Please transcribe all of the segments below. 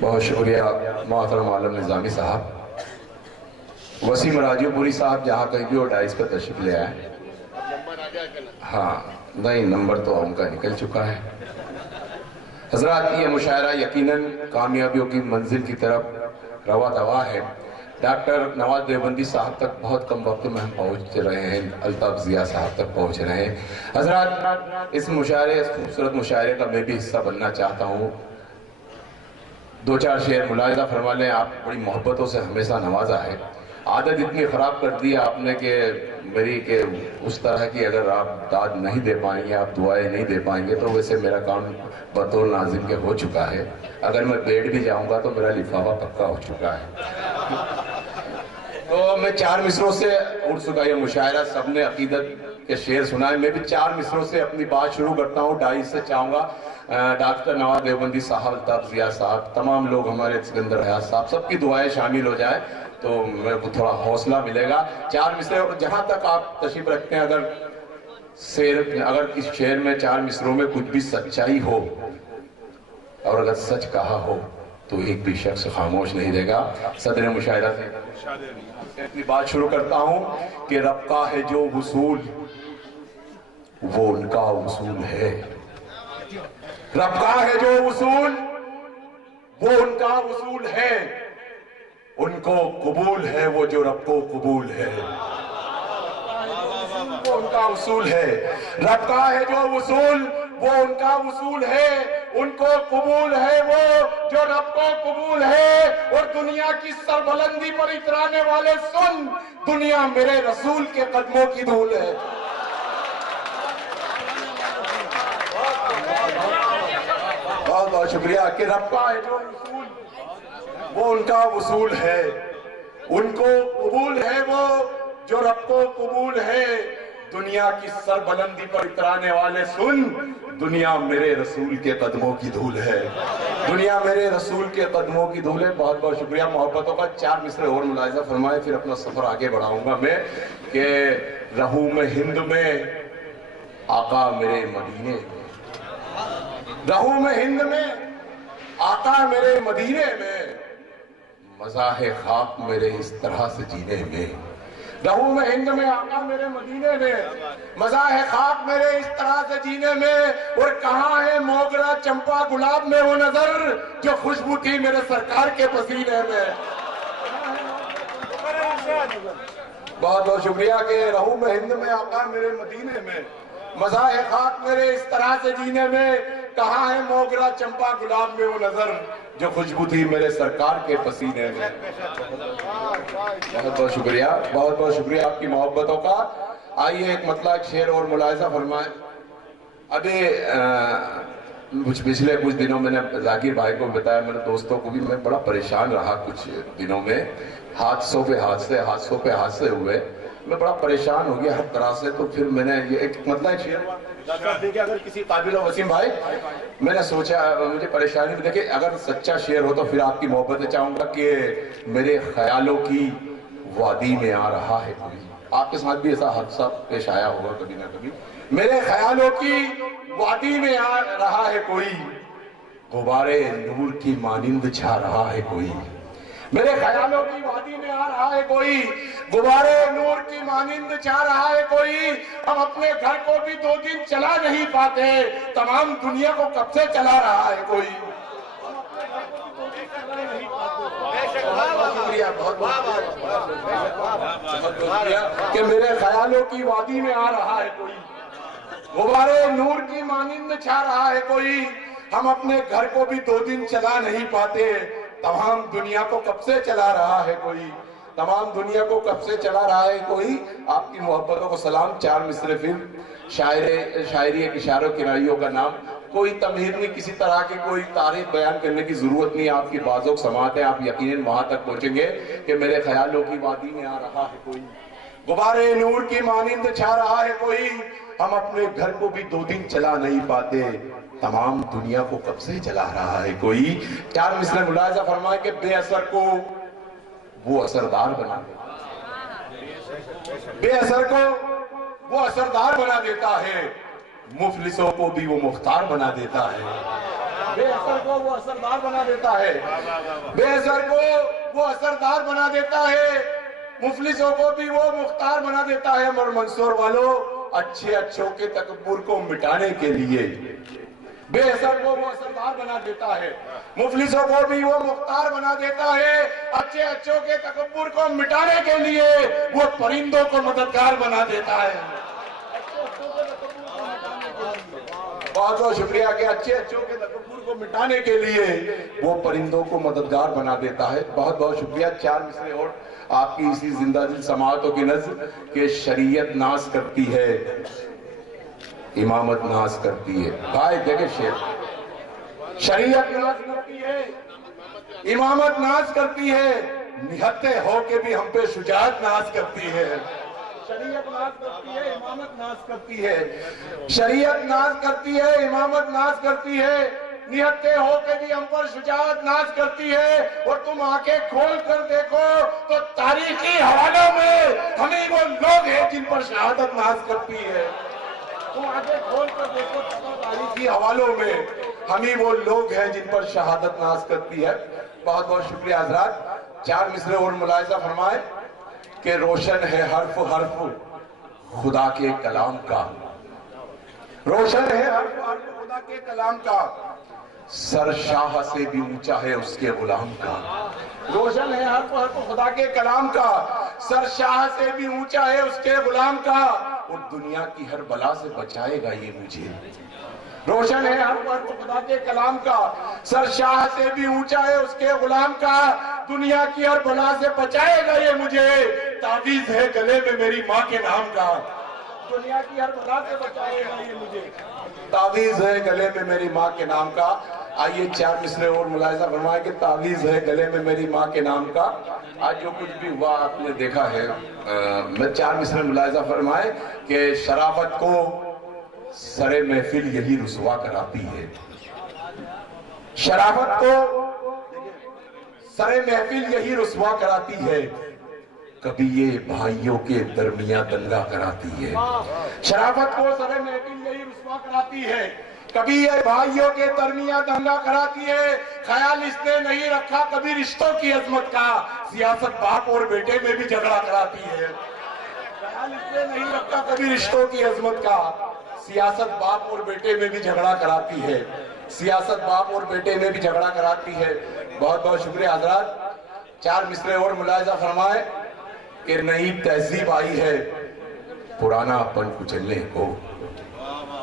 بہت شکریہ محترم عالم نظامی صاحب. وسیم راجو پوری صاحب جہاں کہیں بھی وہ ڈائس پر تشریف لے آئے. ہاں نہیں نمبر تو ان کا نکل چکا ہے. حضرات یہ مشاعرہ یقیناً کامیابیوں کی منزل کی طرف رواں دوا ہے. ڈاکٹر نواز دیوبندی صاحب تک بہت کم وقت میں ہم پہنچ رہے ہیں. الطاف ضیاء صاحب تک پہنچ رہے ہیں. حضرات اس مشاعرے اس خوبصورت مشاعرے کا میں بھی حصہ بننا چاہتا ہوں. دو چار شعر ملاحظہ فرما لیں. آپ بڑی محبتوں سے ہمیشہ نوازا ہے. عادت اتنی خراب کر دی آپ نے کہ میری کہ اس طرح کی اگر آپ داد نہیں دے پائیں گے, آپ دعائیں نہیں دے پائیں گے تو ویسے میرا کام بطور ناظم کے ہو چکا ہے. اگر میں بیٹھ بھی جاؤں گا تو میرا لفافہ پکا ہو چکا ہے. تو میں 4 مصروں سے اٹھ چکا یہ مشاعرہ. سب نے عقیدت کے شعر سنائے. میں بھی 4 مصروں سے اپنی بات شروع کرتا ہوں. ڈائس سے چاہوں گا ڈاکٹر نواز دیوبندی صاحب, الطاف ضیاء صاحب, تمام لوگ ہمارے سکندر حیات صاحب, سب کی دعائیں شامل ہو جائیں تو میرے کو تھوڑا حوصلہ ملے گا. 4 مصرے جہاں تک آپ تشریف رکھتے ہیں, اگر اس شعر میں 4 مصروں میں کچھ بھی سچائی ہو اور اگر سچ کہا ہو تو ایک بھی شخص خاموش نہیں رہے گا. صدر مشاعرہ سے اپنی بات شروع کرتا ہوں کہ رب کا ہے جو وصول وہ ان کا وصول ہے. رب کا ہے جو وصول وہ ان کا وصول ہے. ان کو قبول ہے وہ جو رب کو قبول ہے. وہ ان کا وصول ہے. رب کا ہے جو وصول وہ ان کا وصول ہے. ان کو قبول ہے وہ جو رب کو قبول ہے. اور دنیا کی سربلندی پر اترانے والے سن, دنیا میرے رسول کے قدموں کی دھول ہے. بہت بہت شکریہ کہ رب کا ہے جو وصول وہ ان کا وصول ہے. ان کو قبول ہے وہ جو رب کو قبول ہے. دنیا کی سربلندی پر اترانے والے سن, دنیا میرے رسول کے قدموں کی دھول ہے. دنیا میرے رسول کے قدموں کی دھول ہے. بہت بہت شکریہ محبتوں کا. 4 مصرے اور ملاحظہ فرمائے پھر اپنا سفر آگے بڑھاؤں گا میں. کہ رہوں میں ہند میں آقا میرے مدینے میں. رہوں میں ہند میں آقا میرے مدینے میں. مزہ ہے خاک میرے اس طرح سے جینے میں. رہوں میں ہند میں آقا میرے مدینے میں. مزہ ہے خاک میرے اس طرح سے جینے میں. اور کہاں ہے موگرا چمپا گلاب میں وہ نظر جو خوشبو تھی میرے سرکار کے پسینے میں. بہت بہت شکریہ کہ رہوں میں ہند میں آقا میرے مدینے میں. مزہ ہے خاک میرے اس طرح سے جینے میں. کہاں ہے موگرا چمپا گلاب میں وہ نظر جو خوشبو تھی میرے سرکار کے پسینے میں. بہت بہت شکریہ. بہت بہت شکریہ آپ کی محبتوں کا. آئیے ایک مطلع ایک شعر اور ملاحظہ فرمائیں. ابھی پچھلے کچھ دنوں میں نے ذاکر بھائی کو بتایا, میرے دوستوں کو بھی, میں بڑا پریشان رہا کچھ دنوں میں. حادثوں پہ حادثے ہوئے. میں بڑا پریشان ہو گیا ہر طرح سے. تو پھر میں نے یہ ایک مطلع ایک شعر دیکھیں اگر کسی قابل وسیم بھائی, میں نے سوچا مجھے پریشانی بھی دیکھیں اگر سچا شعر ہو تو پھر آپ کی محبت چاہوں گا کہ میرے خیالوں کی وادی میں آ رہا ہے کوئی. آپ کے ساتھ بھی ایسا حادثہ پیش آیا ہوگا کبھی نہ کبھی. میرے خیالوں کی وادی میں آ رہا ہے کوئی, غبارے نور کی مانند چھا رہا ہے کوئی. میرے خیالوں کی وادی میں آ رہا ہے کوئی, غبارے نور کی مانند چھا رہا ہے کوئی. ہم اپنے گھر کو بھی 2 دن چلا نہیں پاتے, تمام دنیا کو کب سے چلا رہا ہے کوئی. کہ میرے خیالوں کی وادی میں آ رہا ہے کوئی, غبارے نور کی مانند چھا رہا ہے کوئی. ہم اپنے گھر کو بھی 2 دن چلا نہیں پاتے, تمام دنیا کو کب سے چلا رہا ہے کوئی. تمام دنیا کو کب سے چلا رہا ہے کوئی. آپ کی محبتوں کو سلام. 4 مصرے پھر شاعری ایک اشاروں کنائیوں کا نام. کوئی تمہید نہیں, کسی طرح کی کوئی تاریخ بیان کرنے کی ضرورت نہیں. آپ کی بازوق سماعت ہے, آپ یقیناً وہاں تک پہنچیں گے کہ میرے خیالوں کی وادی میں آ رہا ہے کوئی, غبارے نور کی مانند چھا رہا ہے کوئی. ہم اپنے گھر کو بھی 2 دن چلا نہیں پاتے, تمام دنیا کو کب سے چلا رہا ہے کوئی. 4 مصرے ملاحظہ فرمائے کہ بے اثر کو وہ اثردار بنا دیتا, بے اثر کو وہ اثردار بنا دیتا ہے, مفلسوں کو بھی وہ مختار بنا دیتا ہے. بے اثر کو وہ اثردار بنا دیتا ہے، بے اثر کو وہ اثردار بنا دیتا ہے، مفلسوں کو بھی وہ مختار بنا دیتا ہے۔ امر منصور والو، اچھے اچھوں کے تکبر کو مٹانے کے لیے بے اثر کو وہ اثردار بنا دیتا ہے، مفلسوں کو بھی وہ مختار بنا دیتا ہے، اچھے اچھوں کے تکبر کو مٹانے کے لیے وہ پرندوں کو مددگار بنا دیتا ہے۔ بہت بہت شکریہ کہ اچھے اچھوں کے تکبر کو مٹانے کے لیے وہ پرندوں کو مددگار بنا دیتا ہے۔ بہت بہت شکریہ۔ 4 مصرے اور آپ کی اسی زندہ دل سماعتوں کی نظر کہ شریعت ناز کرتی ہے، امامت ناز کرتی ہے۔ بھائی دیکھیں شعر، شریعت ناز کرتی ہے، امامت ناز کرتی ہے، نہتے ہو کے بھی ہم پہ شجاعت ناز کرتی ہے۔ شریعت ناز کرتی ہے، امامت ناز کرتی ہے، شریعت ناز کرتی ہے، امامت ناز کرتی ہے، نہتے ہو کے بھی ہم پر شجاعت ناز کرتی ہے۔ اور تم آنکھیں کھول کر دیکھو تو تاریخی حوالوں میں ہمیں وہ لوگ ہیں جن پر شہادت ناز کرتی ہے۔ تم آنکھیں کھول کر دیکھو تاریخی حوالوں میں ہمیں وہ لوگ ہیں جن پر شہادت ناز کرتی ہے۔ بہت بہت شکریہ حضرات۔ 4 مصرے اور ملاحظہ فرمائے کہ روشن ہے حرف حرف خدا کے کلام کا، روشن ہے حرف حرف خدا کے کلام کا، سر شاہ سے بھی اونچا ہے اس کے غلام کا۔ روشن ہے حرف حرف خدا کے کلام کا، سر شاہ سے بھی اونچا ہے اس کے غلام کا، اور دنیا کی ہر بلا سے بچائے گا یہ مجھے۔ روشن ہے حرف حرف خدا کے کلام کا، سر شاہ سے بھی اونچا ہے اس کے غلام کا، دنیا کی ہر بلا سے بچائے گا یہ مجھے، تعویذ ہے گلے میں میری ماں کے نام کا۔ دنیا کی ہر بلا سے بچائے گا یہ مجھے، تعویذ ہے گلے میں میری ماں کے نام کا۔ آئیے 4 مصرے اور ملاحظہ فرمائے کہ تعویذ ہے گلے میں میری ماں کے نام کا۔ آج جو کچھ بھی ہوا آپ نے دیکھا ہے، میں 4 مصرے ملاحظہ فرمائے کہ شرافت کو سر محفل یہی رسوا کراتی ہے، شرافت کو سر محفل یہی رسوا کراتی ہے، کبھی یہ بھائیوں کے درمیان دنگا کراتی ہے۔ شرافت کو سر محفل یہی رسوا کراتی ہے، کبھی یہ بھائیوں کے درمیان دنگا کراتی ہے، خیال اس نے نہیں رکھا کبھی رشتوں کی عظمت کا، سیاست باپ اور بیٹے میں بھی جھگڑا کراتی ہے۔ خیال اس نے نہیں رکھا کبھی رشتوں کی عظمت کا، سیاست باپ اور بیٹے میں بھی جھگڑا کراتی ہے، سیاست باپ اور بیٹے میں بھی جھگڑا کراتی ہے۔ بہت بہت شکریہ حضرات۔ 4 مصرے اور ملاحظہ فرمائے کہ نئی تہذیب آئی ہے پرانا پن کچلنے کو،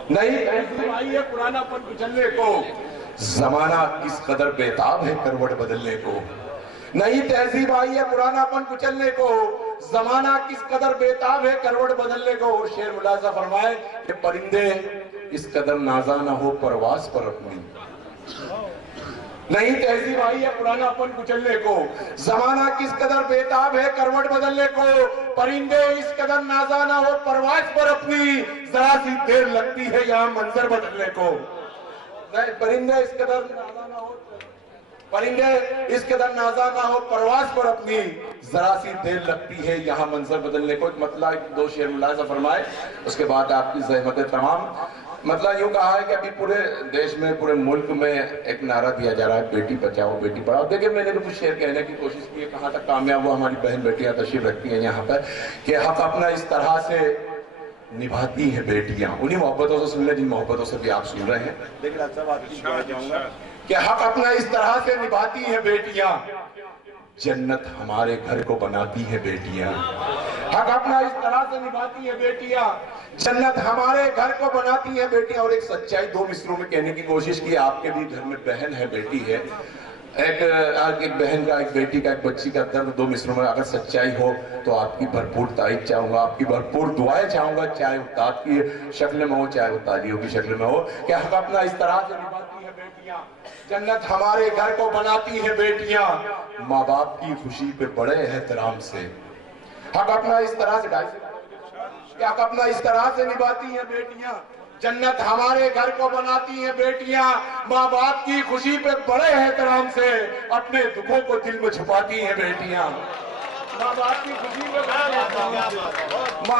نئی تہذیب آئی ہے پرانا پن کچلنے کو، زمانہ کس قدر بیتاب ہے کروٹ بدلنے کو۔ نئی تہذیب آئی ہے پرانا پن کچلنے کو، زمانہ کس قدر بیتاب ہے کروٹ بدلنے کو۔ اور شعر ملاحظہ فرمائے کہ پرندے اس قدر نازا نہ ہو پرواز پر اپنی، نئی تہذیب آئی ہے پرانا پن کچلنے کو، زمانہ کس قدر بیتاب ہے کروٹ بدلنے کو، پرندے اس قدر نازا نہ ہو پرواز پر اپنی، ذرا سی دیر لگتی ہے یہاں منظر بدلنے کو۔ پرندے اس قدر نازا نہ ہو، پرندے اس قدر نازا نہ ہو پرواز پر اپنی، ذرا سی دیر لگتی ہے یہاں منظر بدلنے کو۔ ایک مطلع 2 شعر ملاحظہ فرمائے، اس کے بعد آپ کی زحمت تمام۔ مطلع یوں کہا ہے کہ ابھی پورے دیش میں، پورے ملک میں ایک نعرہ دیا جا رہا ہے بیٹی بچاؤ بیٹی پڑھاؤ۔ دیکھیں میں نے تو کچھ شعر کہنے کی کوشش کی ہے، کہاں تک کامیاب وہ ہماری بہن بیٹیاں تشریف رکھتی ہیں یہاں پر، کہ حق اپنا اس طرح سے نبھاتی ہیں بیٹیاں، انہی محبتوں سے سن لیں جن محبتوں سے بھی آپ سن رہے ہیں۔ لیکن اچھا بات کی جاؤں گا کہ حق اپنا اس طرح سے نبھاتی ہیں بیٹیاں، جنت ہمارے گھر کو بناتی ہیں بیٹیاں۔ حق اپنا اس طرح سے نبھاتی ہیں بیٹیاں، جنت ہمارے گھر کو بناتی ہیں بیٹیاں۔ اور ایک سچائی 2 مصروں میں کہنے کی کوشش کی، آپ کے بھی گھر میں بہن ہے بیٹی ہے، ایک بہن کا، ایک بیٹی کا، ایک بچی کا درد 2 مصروں میں اگر سچائی ہو تو آپ کی بھرپور تائید چاہوں گا، آپ کی بھرپور دعائیں چاہوں گا، چاہے استاد کی شکل میں ہو چاہے وہ تاجیوں کی شکل میں ہو، کہ حق اپنا اس طرح سے نبھاتی ہیں بیٹیاں، جنت ہمارے گھر کو بناتی ہیں بیٹیاں، ماں باپ کی خوشی پہ بڑے احترام سے حق اپنا اس طرح سے کہ حق اپنا اس طرح سے نبھاتی ہیں بیٹیاں، جنت ہمارے گھر کو بناتی ہیں بیٹیاں، ماں باپ کی خوشی پہ بڑے احترام سے اپنے دکھوں کو دل میں چھپاتی ہیں بیٹیاں۔ ماں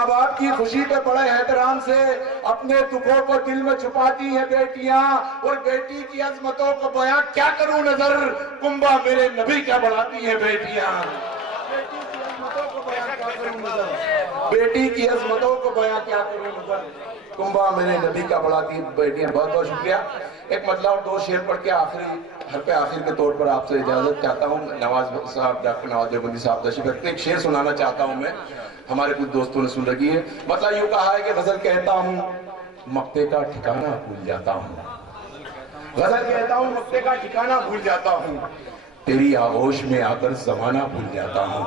باپ کی خوشی پہ بڑے احترام سے اپنے دکھوں کو دل میں چھپاتی ہیں بیٹیاں، اور بیٹی کی عظمتوں کو بیاں کیا کروں نظر، کنبہ میرے نبی کیا بڑھاتی ہیں بیٹیاں، بیٹی کی عظمتوں کو بیاں کیا کروں نظر، کنبہ میرے نبی کا بڑھاتی ہیں بیٹیاں۔ بہت بہت شکریہ۔ ایک مطلع اور دو شعر پڑھ کے آخر کے طور پر آپ سے اجازت چاہتا ہوں۔ نواز صاحب، ڈاکٹر نواز دیوبندی صاحب تشریف رکھتے ہیں، ایک شعر سنانا چاہتا ہوں میں، ہمارے کچھ دوستوں نے سن رکھی ہے۔ مطلع یوں کہا ہے کہ غزل کہتا ہوں مقتے کا ٹھکانہ بھول جاتا ہوں، غزل کہتا ہوں مقتے کا ٹھکانہ بھول جاتا ہوں، تیری آغوش میں آ کر زمانہ بھول جاتا ہوں،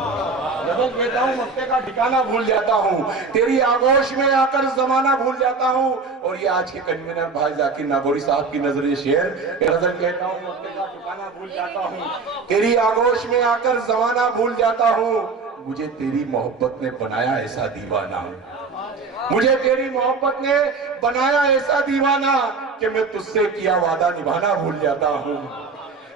غزل کہتا ہوں مقتے کا ٹھکانہ بھول جاتا ہوں، تیری آغوش میں آ کر زمانہ بھول جاتا ہوں۔ اور یہ آج کے کنوینر بھائی ذاکر ناگوری صاحب کی نظر یہ شعر کہ غزل کہتا ہوں مقتے کا ٹھکانہ بھول جاتا ہوں، تیری آغوش میں آ کر زمانہ بھول جاتا ہوں، مجھے تیری محبت نے بنایا ایسا دیوانہ، مجھے تیری محبت نے بنایا ایسا دیوانہ کہ میں تجھ سے کیا وعدہ نبھانا بھول جاتا ہوں،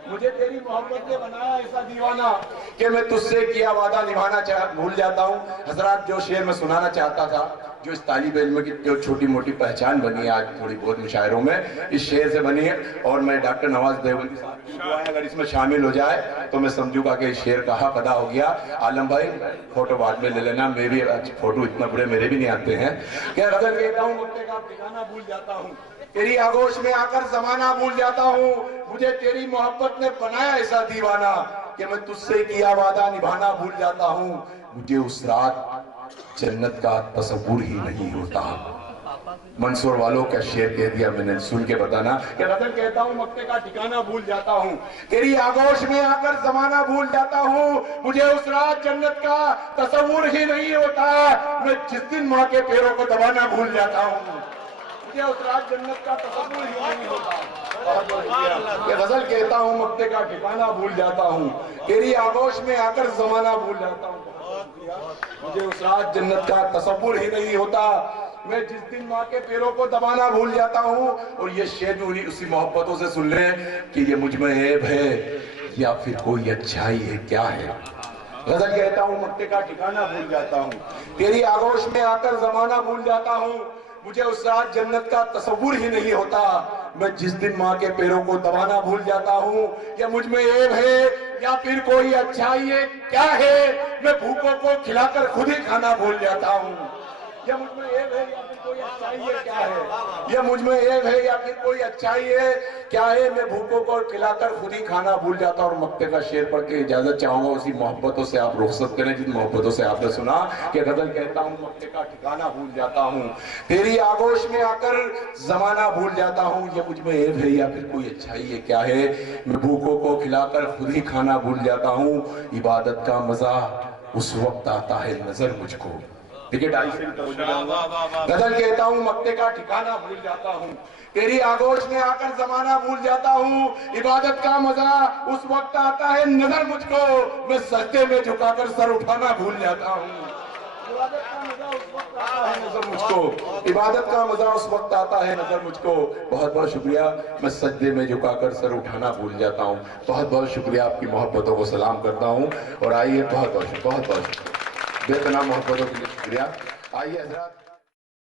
مجھے تیری محبت نے بنایا ایسا دیوانہ کہ میں تجھ سے کیا وعدہ نبھانا بھول جاتا ہوں۔ حضرات، جو شعر میں سنانا چاہتا تھا، جو اس طالب علم کی جو چھوٹی موٹی پہچان بنی ہے آج تھوڑی بہت مشاعروں میں، اس شعر سے بنی ہے، اور میں ڈاکٹر نواز دیوبندی صاحب کی دعائیں اگر اس میں شامل ہو جائے تو میں سمجھوں گا کہ اس شعر کا حق ادا ہو گیا۔ عالم بھائی فوٹو بعد میں لے لینا، میں بھی فوٹو اتنا بڑے میرے بھی نہیں آتے ہیں۔ کہ غزل کہتا ہوں مقتے کا ٹھکانہ بھول جاتا ہوں، تیری آغوش میں آ کر زمانہ بھول جاتا ہوں، مجھے تیری محبت نے بنایا ایسا دیوانہ کہ میں تجھ سے کیا وعدہ نبھانا بھول جاتا ہوں، مجھے اس رات جنت کا تصور ہی نہیں ہوتا۔ منصور والوں کا شعر کہہ دیا میں نے، سن کے بتانا کہ غزل کہتا ہوں مقتے کا ٹھکانہ بھول جاتا ہوں، تیری آغوش میں آ کر زمانہ بھول جاتا ہوں، مجھے اس رات جنت کا تصور ہی نہیں ہوتا، میں جس دن ماں کے پیروں کو دبانا بھول جاتا ہوں، مجھے اس رات جنت کا تصور ہی نہیں ہوتا۔ کہ غزل کہتا ہوں مقتے کا ٹھکانہ بھول جاتا ہوں، تیری آغوش میں آ کر زمانہ بھول جاتا ہوں، مجھے اس رات جنت کا تصور ہی نہیں ہوتا، میں جس دن ماں کے پیروں کو دبانا بھول جاتا ہوں۔ اور یہ شعر بھی اسی محبتوں سے سن لیں کہ یہ مجھ میں عیب ہے یا پھر کوئی اچھائی ہے کیا ہے، غزل کہتا ہوں مقتے کا ٹھکانہ بھول جاتا ہوں، تیری آغوش میں آ کر زمانہ بھول جاتا ہوں، مجھے اس رات جنت کا تصور ہی نہیں ہوتا، میں جس دن ماں کے پیروں کو دبانا بھول جاتا ہوں، یہ مجھ میں عیب ہے یا پھر کوئی اچھائی ہے کیا ہے، میں بھوکوں کو کھلا کر خود ہی کھانا بھول جاتا ہوں، یہ مجھ میں عیب ہے یا پھر کوئی اچھائی ہے کیا ہے، یہ مجھ میں عیب ہے یا پھر کوئی اچھائی ہے کیا ہے، میں بھوکوں کو کھلا کر خود ہی کھانا بھول جاتا ہوں۔ اور مقتے کا شعر پڑھ کے اجازت چاہوں گا، اسی محبتوں سے آپ رخصت کریں جن محبتوں سے آپ نے سنا کہ غزل کہتا ہوں مقتے کا ٹھکانہ بھول جاتا ہوں، تیری آغوش میں آ کر زمانہ بھول جاتا ہوں، یہ مجھ میں عیب ہے یا پھر کوئی اچھائی ہے کیا ہے، میں بھوکوں کو کھلا کر خود ہی کھانا بھول جاتا ہوں، عبادت کا مزہ اس وقت آتا ہے نظر مجھ کو۔ غزل کہتا ہوں مقتے کا ٹھکانہ بھول جاتا ہوں، تیری آغوش میں آ کر زمانہ بھول جاتا ہوں، عبادت کا مزہ اس وقت آتا ہے نظر مجھ کو، میں سجدے میں جھکا کر سر اٹھانا بھول جاتا ہوں، عبادت کا مزہ اس وقت آتا ہے نظر مجھ کو، عبادت کا مزہ اس وقت آتا ہے نظر مجھ کو۔ بہت بہت شکریہ، میں سجدے میں جھکا کر سر اٹھانا بھول جاتا ہوں۔ بہت بہت شکریہ، آپ کی محبتوں کو سلام کرتا ہوں، اور آئیے بہت بہت شکریہ، بے پناہ محبتوں کے لیے شکریہ۔ آئیے حضرات۔